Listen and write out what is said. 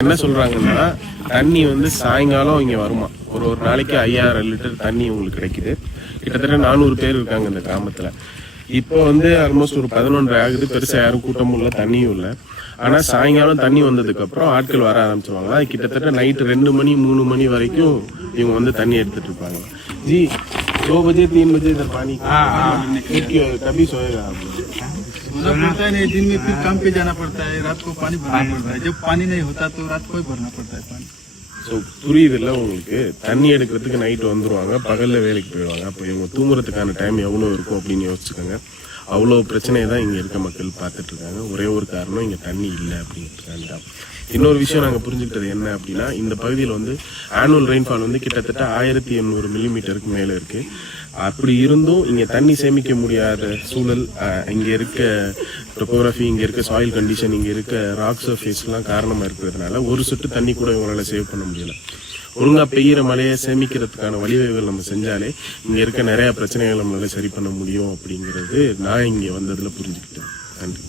என்ன சொல்றாங்கன்னா தண்ணி வந்து சாயங்காலம் இங்க வருமா, ஒரு நாளைக்கு 5000 லிட்டர் தண்ணி உங்களுக்கு கிடைக்குது. கிட்டத்தட்ட 400 பேர் இருக்காங்க இந்த கிராமத்துல. இப்போ வந்து ஆல்மோஸ்ட் ஒரு 11 ஆகுது, பெருசா யாரும் கூட்டமும் இல்லை, தண்ணியும் இல்லை. ஆனா சாயங்காலம் தண்ணி வந்ததுக்கு அப்புறம் ஆட்கள் வர ஆரம்பிச்சிருவாங்க. கிட்டத்தட்ட நைட்டு 2 மணி 3 மணி வரைக்கும் இவங்க வந்து தண்ணி எடுத்துட்டு இருப்பாங்க. ஜி 2 बजे 3 बजे इधर पानी कभी सोएगा आप? सोना पड़ता है नहीं, दिन में फिर काम पे जाना पड़ता है, रात को पानी भरना पड़ता है. जब पानी नहीं होता तो रात को ही भरना पड़ता है पानी. ஸோ புரியுதுல்ல உங்களுக்கு, தண்ணி எடுக்கிறதுக்கு நைட்டு வந்துருவாங்க, பகல்ல வேலைக்கு போயிடுவாங்க. அப்போ இவங்க தூங்குறதுக்கான டைம் எவ்வளோ இருக்கும் அப்படின்னு யோசிச்சுக்கோங்க. அவ்வளோ பிரச்சனையை தான் இங்கே இருக்க மக்கள் பார்த்துட்டு இருக்காங்க. ஒரே ஒரு காரணம், இங்கே தண்ணி இல்லை அப்படின்ட்டு. இன்னொரு விஷயம் நாங்கள் புரிஞ்சுக்கிட்டது என்ன அப்படின்னா, இந்த பகுதியில் வந்து ஆனுவல் ரெயின்ஃபால் வந்து கிட்டத்தட்ட 1800 மில்லிமீட்டருக்கு மேலே இருக்கு. அப்படி இருந்தும் இங்கே தண்ணி சேமிக்க முடியாத சூழல், இங்கே இருக்க டொபோகிராஃபி, இங்கே இருக்க சாயில் கண்டிஷன், இங்கே இருக்க ராக் சர்ஃபேஸ்லாம் காரணமாக இருக்கிறதுனால ஒரு சொட்டு தண்ணி கூட இவங்களால சேவ் பண்ண முடியல. ஒழுங்கா பெய்கிற மழையை சேமிக்கிறதுக்கான வழிவகைகள் நம்ம செஞ்சாலே இங்க இருக்க நிறைய பிரச்சனைகள் நம்மளால சரி பண்ண முடியும் அப்படிங்கிறது நான் இங்க வந்ததுல புரிஞ்சுக்கிட்டேன். நன்றி.